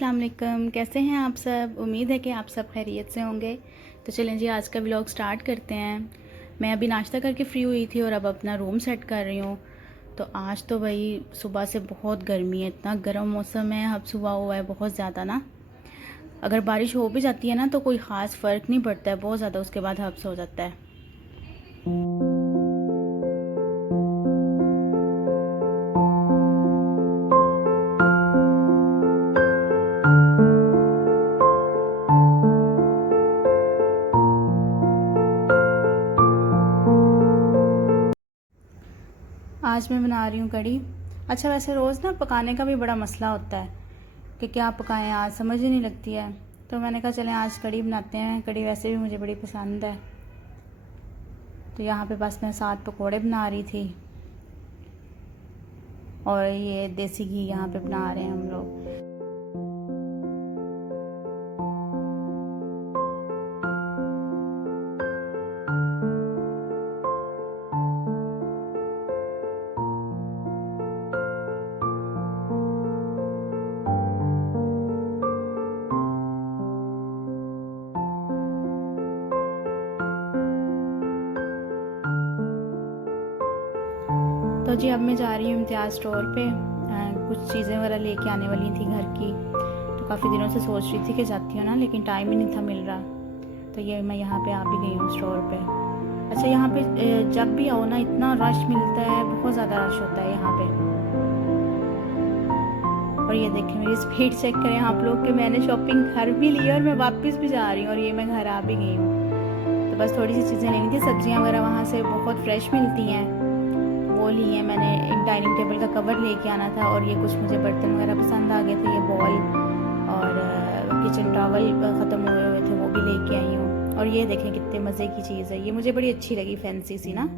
अस्सलाम वालेकुम। कैसे हैं आप सब? उम्मीद है कि आप सब खैरियत से होंगे। तो चलें जी, आज का व्लॉग स्टार्ट करते हैं। मैं अभी नाश्ता करके फ़्री हुई थी और अब अपना रूम सेट कर रही हूँ। तो आज तो भाई सुबह से बहुत गर्मी है, इतना गर्म मौसम है। अब सुबह हुआ है बहुत ज़्यादा ना, अगर बारिश हो भी जाती है ना तो कोई ख़ास फ़र्क नहीं पड़ता है, बहुत ज़्यादा उसके बाद हब्स हो जाता है। आज मैं बना रही हूँ कढ़ी। अच्छा, वैसे रोज़ ना पकाने का भी बड़ा मसला होता है कि क्या पकाएं, आज समझ ही नहीं लगती है। तो मैंने कहा चलें आज कढ़ी बनाते हैं। कढ़ी वैसे भी मुझे बड़ी पसंद है। तो यहाँ पे बस मैं 7 पकोड़े बना रही थी और ये देसी घी यहाँ पे बना रहे हैं हम लोग। तो जी अब मैं जा रही हूँ इम्तियाज़ स्टोर पे। कुछ चीज़ें वगैरह लेके आने वाली थी घर की। तो काफ़ी दिनों से सोच रही थी कि जाती हूँ ना, लेकिन टाइम ही नहीं था मिल रहा। तो ये मैं यहाँ पे आ भी गई हूँ स्टोर पे। अच्छा, यहाँ पे जब भी आओ ना इतना रश मिलता है, बहुत ज़्यादा रश होता है यहाँ पे। और ये देखें मेरी स्पीड चेक करें आप लोग कि मैंने शॉपिंग कर भी ली और मैं वापस भी जा रही हूँ और ये मैं घर आ भी गई हूँ। तो बस थोड़ी सी चीज़ें लेनी थी, सब्जियाँ वगैरह वहाँ से बहुत फ्रेश मिलती हैं, वो ली है मैंने। एक डाइनिंग टेबल का कवर लेके आना था और ये कुछ मुझे बर्तन वगैरह पसंद आ गए थे, ये बॉल और किचन टॉवल ख़त्म हुए थे वो भी लेके आई हूँ। और ये देखें कितने मज़े की चीज़ है, ये मुझे बड़ी अच्छी लगी, फैंसी सी ना।